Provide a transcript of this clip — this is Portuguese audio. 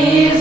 Is